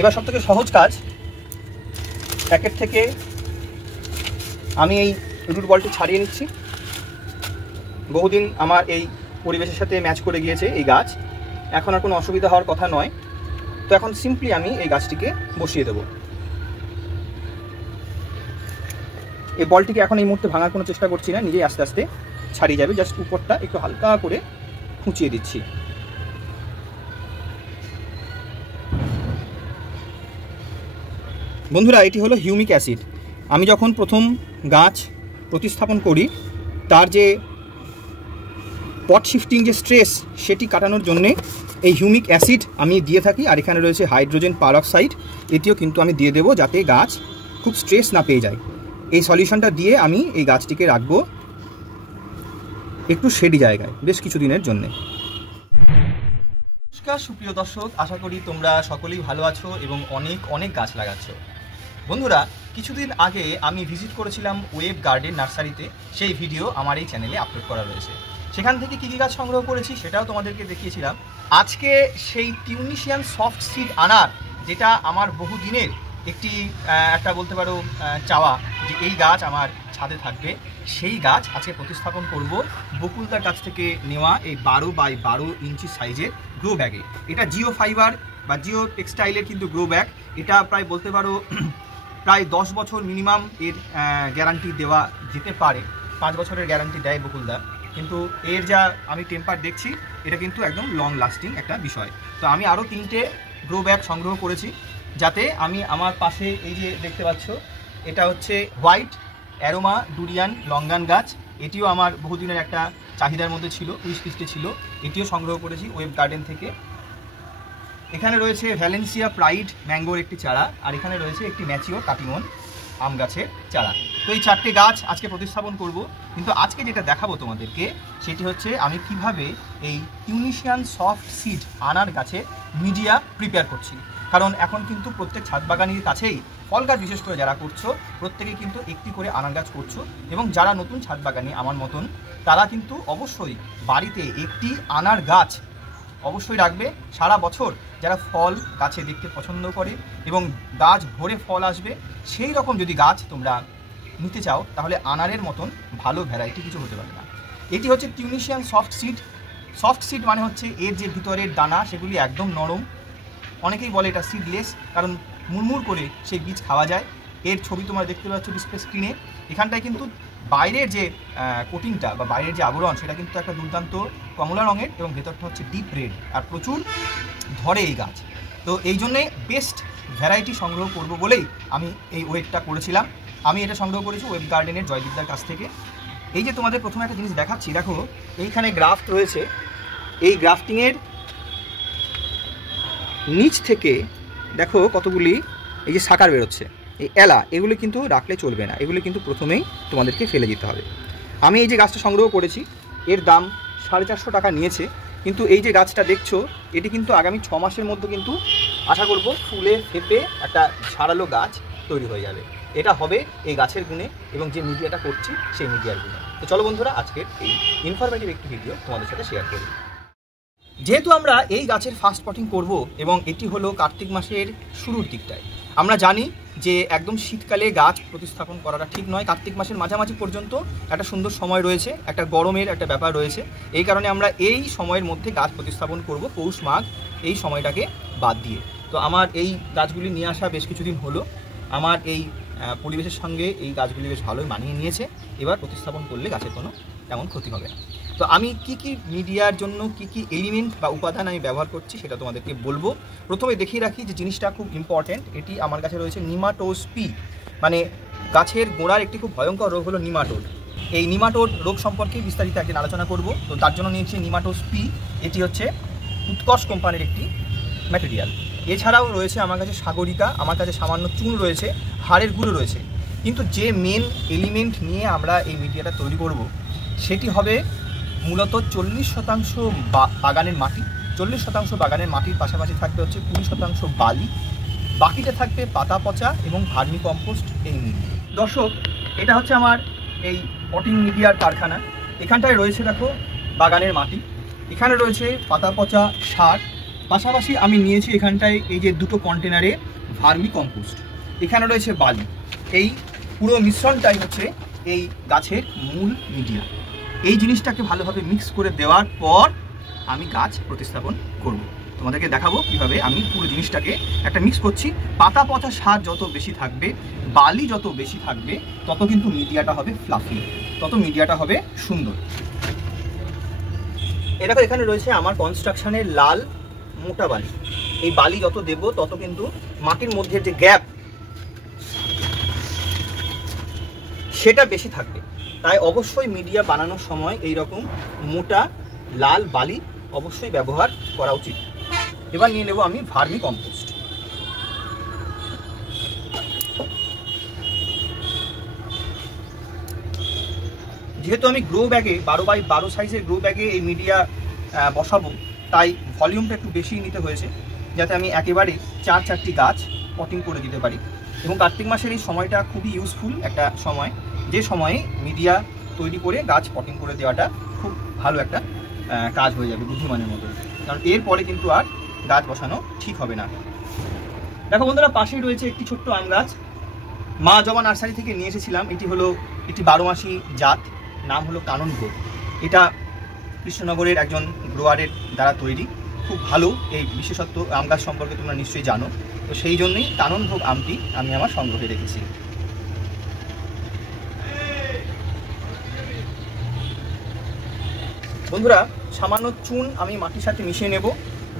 এবার সবথেকে সহজ কাজ, প্যাকেট থেকে আমি এই রুট বলটি ছাড়িয়ে নিচ্ছি। বহুদিন আমার এই পরিবেশের সাথে ম্যাচ করে গিয়েছে এই গাছ, এখন আর কোনো অসুবিধা হওয়ার কথা নয়। তো এখন সিম্পলি আমি এই গাছটিকে বসিয়ে দেবো। এই বলটিকে এখন এই মুহূর্তে ভাঙার কোনো চেষ্টা করছি না, নিজেই আস্তে আস্তে ছাড়িয়ে যাবে। জাস্ট উপরটা একটু হালকা করে খুঁচিয়ে দিচ্ছি। বন্ধুরা, এটি হলো হিউমিক অ্যাসিড। আমি যখন প্রথম গাছ প্রতিস্থাপন করি, তার যে পট শিফটিং যে স্ট্রেস, সেটি কাটানোর জন্যে এই হিউমিক অ্যাসিড আমি দিয়ে থাকি। আর এখানে রয়েছে হাইড্রোজেন পারঅক্সাইড, এটিও কিন্তু আমি দিয়ে দেবো যাতে গাছ খুব স্ট্রেস না পেয়ে যায়। এই সলিউশনটা দিয়ে আমি এই গাছটিকে রাখবো একটু শেডি জায়গায় বেশ কিছুদিনের জন্যে। নমস্কার সুপ্রিয় দর্শক, আশা করি তোমরা সকলেই ভালো আছো এবং অনেক অনেক গাছ লাগাচ্ছ। বন্ধুরা, কিছুদিন আগে আমি ভিজিট করেছিলাম ওয়েব গার্ডেন নার্সারিতে, সেই ভিডিও আমার এই চ্যানেলে আপলোড করা রয়েছে। সেখান থেকে কী কী গাছ সংগ্রহ করেছি সেটাও তোমাদেরকে দেখিয়েছিলাম। আজকে সেই টিউনিশিয়ান সফট সিড আনার, যেটা আমার বহুদিনের একটা বলতে পারো চাওয়া, যে এই গাছ আমার ছাদে থাকবে, সেই গাছ আজকে প্রতিস্থাপন করব বকুলদার কাছ থেকে নেওয়া এই 12x12 ইঞ্চি সাইজের গ্রো ব্যাগে। এটা জিও ফাইবার বা জিও টেক্সটাইলের কিন্তু গ্রো ব্যাগ। এটা প্রায় বলতে পারো প্রায় 10 বছর মিনিমাম এর গ্যারান্টি দেওয়া যেতে পারে। 5 বছরের গ্যারান্টি দেয় বকুলদা, কিন্তু এর যা আমি টেম্পার দেখছি, এটা কিন্তু একদম লং লাস্টিং একটা বিষয়। তো আমি আরও 3টে গ্রো ব্যাগ সংগ্রহ করেছি, যাতে আমি আমার পাশে এই যে দেখতে পাচ্ছ, এটা হচ্ছে হোয়াইট অ্যারোমা ডুরিয়ান লঙ্গান গাছ। এটিও আমার বহুদিনের একটা চাহিদার মধ্যে ছিল, উইশ লিস্টে ছিল। এটিও সংগ্রহ করেছি ওয়েব গার্ডেন থেকে। এখানে রয়েছে ভ্যালেন্সিয়া প্রাইড ম্যাঙ্গোর একটি চারা, আর এখানে রয়েছে একটি ম্যাচিওর কাটিমন আম গাছের চারা। তো এই 4টে গাছ আজকে প্রতিস্থাপন করব। কিন্তু আজকে যেটা দেখাবো তোমাদেরকে, সেটি হচ্ছে আমি কিভাবে এই টিউনিশিয়ান সফট সিড আনার গাছের মিডিয়া প্রিপেয়ার করছি। কারণ এখন কিন্তু প্রত্যেক ছাদ বাগানের কাছেই ফল গাছ, বিশেষ করে যারা করছো, প্রত্যেকেই কিন্তু একটি করে আনার গাছ করছো। এবং যারা নতুন ছাদ বাগানি আমার মতন, তারা কিন্তু অবশ্যই বাড়িতে একটি আনার গাছ অবশ্যই রাখবে সারা বছর। যারা ফল গাছে দেখতে পছন্দ করে এবং গাছ ভরে ফল আসবে, সেই রকম যদি গাছ তোমরা নিতে চাও, তাহলে আনারের মতন ভালো ভ্যারাইটি কিছু হতে পারে না। এটি হচ্ছে টিউনিশিয়ান সফট সিড। সফট সিড মানে হচ্ছে এর যে ভিতরের দানা, সেগুলি একদম নরম। অনেকেই বলে এটা সিডলেস, কারণ মুড়মুড় করে সেই বীজ খাওয়া যায়। এর ছবি তোমরা দেখতে পাচ্ছ ডিসপ্লে স্ক্রিনে। এখানটায় কিন্তু বাইরের যে কোটিংটা বা বাইরের যে আবরণ, সেটা কিন্তু একটা দুর্দান্ত কমলা রঙের, এবং ভেতরটা হচ্ছে ডিপ রেড, আর প্রচুর ধরে এই গাছ। তো এই জন্যে বেস্ট ভ্যারাইটি সংগ্রহ করব বলেই আমি এই ওয়েবটা করেছিলাম। আমি এটা সংগ্রহ করেছি ওয়েব গার্ডেনের জয়দীপদার কাছ থেকে। এই যে তোমাদের প্রথমে একটা জিনিস দেখাচ্ছি, দেখো এইখানে গ্রাফট রয়েছে। এই গ্রাফটিংয়ের নিচ থেকে দেখো কতগুলি এই যে সাকার বেরোচ্ছে, এই এলা, এগুলো কিন্তু রাখলে চলবে না, এগুলো কিন্তু প্রথমেই তোমাদেরকে ফেলে দিতে হবে। আমি এই যে গাছটা সংগ্রহ করেছি, এর দাম 450 টাকা নিয়েছে। কিন্তু এই যে গাছটা দেখছো, এটি কিন্তু আগামী 6 মাসের মধ্যে কিন্তু আশা করব ফুলে ফেপে একটা ঝাড়ালো গাছ তৈরি হয়ে যাবে। এটা হবে এই গাছের গুণে এবং যে মিডিয়াটা করছি সেই মিডিয়ার গুণে। তো চলো বন্ধুরা, আজকের এই ইনফরমেটিভ একটি ভিডিও তোমাদের সাথে শেয়ার করি। যেহেতু আমরা এই গাছের ফার্স্ট পটিং করব এবং এটি হলো কার্তিক মাসের শুরুর দিকটায়, আমরা জানি যে একদম শীতকালে গাছ প্রতিস্থাপন করাটা ঠিক নয়। কার্তিক মাসের মাঝামাঝি পর্যন্ত একটা সুন্দর সময় রয়েছে, একটা গরমের একটা ব্যাপার রয়েছে। এই কারণে আমরা এই সময়ের মধ্যে গাছ প্রতিস্থাপন করব, পৌষ মাঘ এই সময়টাকে বাদ দিয়ে। তো আমার এই গাছগুলি নিয়ে আসা বেশ কিছুদিন হলো, আমার এই পরিবেশের সঙ্গে এই গাছগুলি বেশ ভালোই মানিয়ে নিয়েছে। এবার প্রতিস্থাপন করলে গাছের কোনো তেমন ক্ষতি হবে না। তো আমি কি কি মিডিয়ার জন্য কি কি এলিমেন্ট বা উপাদান আমি ব্যবহার করছি সেটা তোমাদেরকে বলবো। প্রথমে দেখিয়ে রাখি যে জিনিসটা খুব ইম্পর্টেন্ট। এটি আমার কাছে রয়েছে নিমাটোজ পি, মানে গাছের গোড়ার একটি খুব ভয়ঙ্কর রোগ হলো নিমাটোড। এই নিমাটোড রোগ সম্পর্কে বিস্তারিত একদিন আলোচনা করব। তো তার জন্য নিয়েছি নিমাটোজ পি। এটি হচ্ছে উৎকর্ষ কোম্পানির একটি ম্যাটেরিয়াল। এছাড়াও রয়েছে আমার কাছে সাগরিকা, আমার কাছে সামান্য চুন রয়েছে, হাড়ের গুঁড়ো রয়েছে। কিন্তু যে মেন এলিমেন্ট নিয়ে আমরা এই মিডিয়াটা তৈরি করব, সেটি হবে মূলত 40% বাগানের মাটি। 40% বাগানের মাটির পাশাপাশি থাকবে হচ্ছে 20% বালি, বাকিটা থাকবে পাতা পচা এবং ভার্মি কম্পোস্ট এই মিডিয়া। দর্শক, এটা হচ্ছে আমার এই পটিং মিডিয়ার কারখানা। এখানটায় রয়েছে দেখো বাগানের মাটি, এখানে রয়েছে পাতা পচা সার, পাশাপাশি আমি নিয়েছি এখানটায় এই যে দুটো কন্টেনারে ভার্মি কম্পোস্ট, এখানে রয়েছে বালি। এই পুরো মিশ্রণটাই হচ্ছে এই গাছের মূল মিডিয়া। এই জিনিসটাকে ভালোভাবে মিক্স করে দেওয়ার পর আমি গাছ প্রতিস্থাপন করব। তোমাদেরকে দেখাবো কীভাবে আমি পুরো জিনিসটাকে একটা মিক্স করছি। পাতা পচা সার যত বেশি থাকবে, বালি যত বেশি থাকবে, তত কিন্তু মিডিয়াটা হবে ফ্লাফি, তত মিডিয়াটা হবে সুন্দর। দেখো এখানে রয়েছে আমার কনস্ট্রাকশনের লাল মোটা বালি। এই বালি যত দেব তত কিন্তু মাটির মধ্যে যে গ্যাপ সেটা বেশি থাকবে। তাই অবশ্যই মিডিয়া বানানোর সময় এই রকম মোটা লাল বালি অবশ্যই ব্যবহার করা উচিত। এবার নিয়ে নেব আমি ভার্মি কম্পোস্ট। যেহেতু আমি গ্রো ব্যাগে 12x12 সাইজের গ্রো ব্যাগে এই মিডিয়া বসাবো, তাই ভলিউমটা একটু বেশি নিতে হয়েছে, যাতে আমি একেবারে 4-4টি গাছ পটিং করে দিতে পারি। এবং কার্তিক মাসের এই সময়টা খুবই ইউজফুল একটা সময়, যে সময়ে মিডিয়া তৈরি করে গাছ পটিং করে দেওয়াটা খুব ভালো একটা কাজ হয়ে যাবে বুদ্ধিমানের মতো, কারণ এরপরে কিন্তু আর গাছ বসানো ঠিক হবে না। দেখো বন্ধুরা, পাশেই রয়েছে একটি ছোট্ট আম গাছ, মা জবা নার্সারি থেকে নিয়ে এসেছিলাম। এটি হলো একটি 12 মাসি জাত, নাম হলো কাননভোগ। এটা কৃষ্ণনগরের একজন গ্রোয়ারের দ্বারা তৈরি, খুব ভালো এই বিশেষত্ব আম গাছ সম্পর্কে তোমরা নিশ্চয়ই জানো। তো সেই জন্যই কাননভোগ আমটি আমি আমার সংগ্রহে রেখেছি। বন্ধুরা, সামান্য চুন আমি মাটির সাথে মিশিয়ে নেব,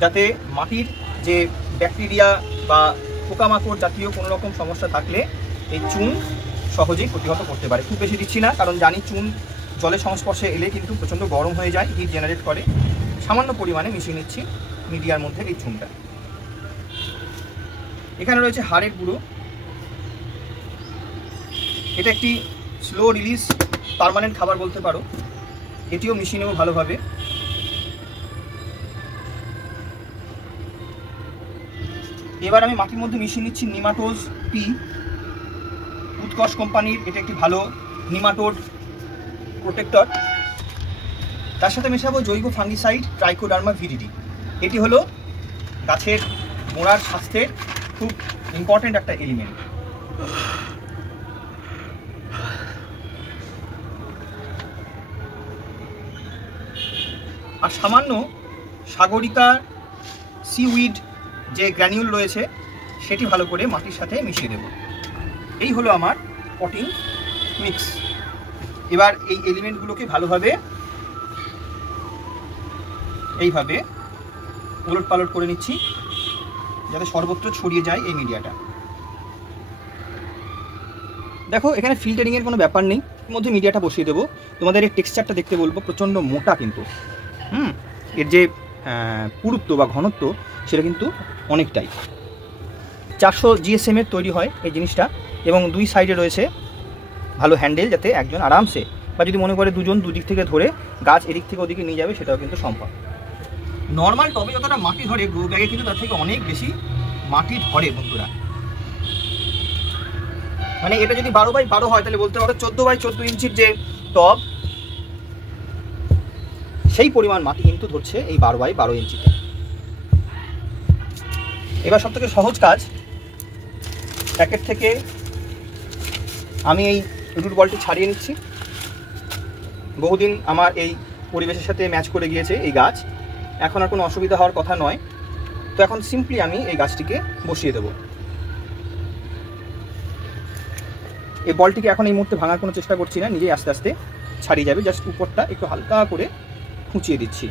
যাতে মাটির যে ব্যাকটেরিয়া বা পোকামাকড় জাতীয় কোনো রকম সমস্যা থাকলে এই চুন সহজেই প্রতিহত করতে পারে। খুব বেশি দিচ্ছি না, কারণ জানি চুন জলের সংস্পর্শে এলে কিন্তু প্রচণ্ড গরম হয়ে যায়, হিট জেনারেট করে। সামান্য পরিমাণে মিশিয়ে নিচ্ছি মিডিয়ার মধ্যে এই চুনটা। এখানে রয়েছে হাড়ের গুঁড়ো, এটা একটি স্লো রিলিজ পার্মানেন্ট খাবার বলতে পারো, এটিও মিশিয়ে নেব ভালোভাবে। এবার আমি মাটির মধ্যে মিশিয়ে নিচ্ছি নিমাটোজ পি, উৎকর্ষ কোম্পানির, এটা একটি ভালো নিমাটোড প্রোটেক্টর। তার সাথে মেশাবো জৈব ফাঙ্গিসাইড ট্রাইকোডার্মা ভিরিডি। এটি হলো গাছের গোড়ার স্বাস্থ্যের খুব ইম্পর্টেন্ট একটা এলিমেন্ট। আর সামান্য সাগরিকা সিউইড যে গ্র্যানিউল রয়েছে সেটি ভালো করে মাটির সাথে মিশিয়ে দেব। এই হলো আমার পটিং মিক্স। এবার এই এলিমেন্টগুলোকে ভালোভাবে এইভাবে উলট পালট করে নিচ্ছি, যাতে সর্বত্র ছড়িয়ে যায় এই মিডিয়াটা। দেখো এখানে ফিল্টারিংয়ের কোনো ব্যাপার নেই, এর মধ্যে মিডিয়াটা বসিয়ে দেবো। তোমাদের এই টেক্সচারটা দেখতে বলবো, প্রচণ্ড মোটা কিন্তু, এর যে পুরুত্ব বা ঘনত্ব সেটা কিন্তু অনেকটাই। 400 GSM এর তৈরি হয় এই জিনিসটা, এবং দুই সাইডে রয়েছে ভালো হ্যান্ডেল, যাতে একজন আরামসে, বা যদি মনে করে দুজন দুদিক থেকে ধরে গাছ এদিক থেকে ওদিকে নিয়ে যাবে, সেটাও কিন্তু সম্ভব। নর্মাল টবে যতটা মাটি ধরে, গ্রো ব্যাগে কিন্তু তার থেকে অনেক বেশি মাটি ধরে বন্ধুরা। মানে এটা যদি 12x12 হয়, তাহলে বলতে পারো 14x14 ইঞ্চির যে টব, সেই পরিমাণ মাটি কিন্তু ধরছে এই 12x12 ইঞ্চিতে। এবার সব থেকে সহজ কাজ, প্যাকেট থেকে আমি এই রুট বলটি ছাড়িয়ে নিচ্ছি। বহুদিন আমার এই পরিবেশের সাথে ম্যাচ করে গিয়েছে এই গাছ, এখন আর কোনো অসুবিধা হওয়ার কথা নয়। তো এখন সিম্পলি আমি এই গাছটিকে বসিয়ে দেব। এই বলটিকে এখন এই মুহূর্তে ভাঙার কোনো চেষ্টা করছি না, নিজেই আস্তে আস্তে ছাড়িয়ে যাবে। জাস্ট উপরটা একটু হালকা করে খুঁচিয়ে দিচ্ছি।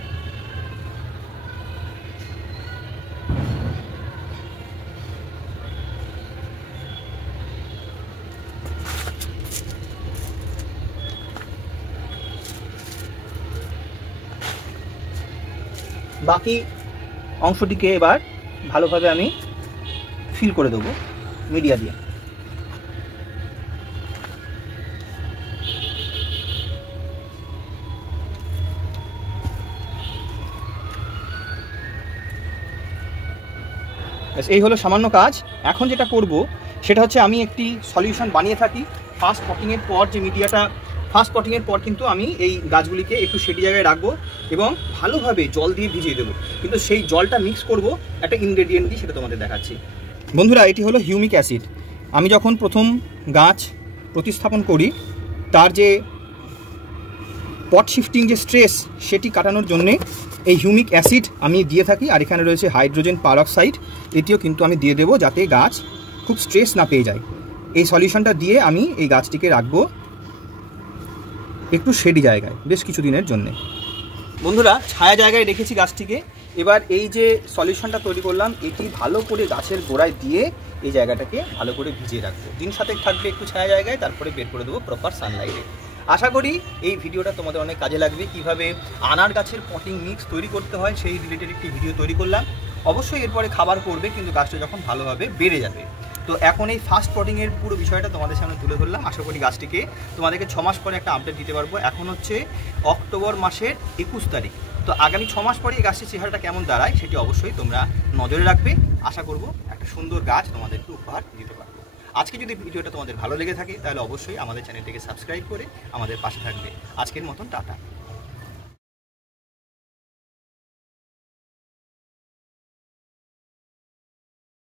বাকি অংশটিকে এবার ভালোভাবে আমি ফিল করে দেবো মিডিয়া দিয়ে। এই হলো সামান্য কাজ। এখন যেটা করব সেটা হচ্ছে, আমি একটি সলিউশন বানিয়ে থাকি। ফার্স্ট পটিংয়ের পর যে মিডিয়াটা ফার্স্ট পটিংয়ের পর কিন্তু আমি এই গাছগুলিকে একটু সেটি জায়গায় রাখবো এবং ভালোভাবে জল দিয়ে ভিজিয়ে দেবো, কিন্তু সেই জলটা মিক্স করব একটা ইনগ্রেডিয়েন্ট দিয়ে, সেটা তোমাদের দেখাচ্ছি। বন্ধুরা, এটি হলো হিউমিক অ্যাসিড। আমি যখন প্রথম গাছ প্রতিস্থাপন করি তার যে পট শিফটিং যে স্ট্রেস সেটি কাটানোর জন্যে এই হিউমিক অ্যাসিড আমি দিয়ে থাকি। আর এখানে রয়েছে হাইড্রোজেন পারঅক্সাইড, এটিও কিন্তু আমি দিয়ে দেবো যাতে গাছ খুব স্ট্রেস না পেয়ে যায়। এই সলিউশনটা দিয়ে আমি এই গাছটিকে রাখবো একটু শেডি জায়গায় বেশ কিছু দিনের জন্যে। বন্ধুরা, ছায়া জায়গায় রেখেছি গাছটিকে। এবার এই যে সলিউশনটা তৈরি করলাম এটি ভালো করে গাছের গোড়ায় দিয়ে এই জায়গাটাকে ভালো করে ভিজিয়ে রাখবো। দিন সাতেক থাকবে একটু ছায়া জায়গায়, তারপরে বের করে দেবো প্রপার সানলাইটে। আশা করি এই ভিডিওটা তোমাদের অনেক কাজে লাগবে। কিভাবে আনার গাছের পটিং মিক্স তৈরি করতে হয় সেই রিলেটেড একটি ভিডিও তৈরি করলাম। অবশ্যই এরপরে খাবার করবে, কিন্তু গাছটা যখন ভালোভাবে বেড়ে যাবে। তো এখন এই ফার্স্ট পটিংয়ের পুরো বিষয়টা তোমাদের সামনে তুলে ধরলাম। আশা করি গাছটিকে তোমাদেরকে 6 মাস পরে একটা আপডেট দিতে পারবো। এখন হচ্ছে অক্টোবর মাসের 21 তারিখ। তো আগামী 6 মাস পরে এই গাছের চেহারাটা কেমন দাঁড়ায় সেটি অবশ্যই তোমরা নজরে রাখবে। আশা করব একটা সুন্দর গাছ তোমাদেরকে উপহার দিতে পারবো। আজকে যদি ভিডিওটা তোমাদের ভালো লেগে থাকে তাহলে অবশ্যই আমাদের চ্যানেলটিকে সাবস্ক্রাইব করে আমাদের পাশে থাকবে। আজকের মতন টাটা।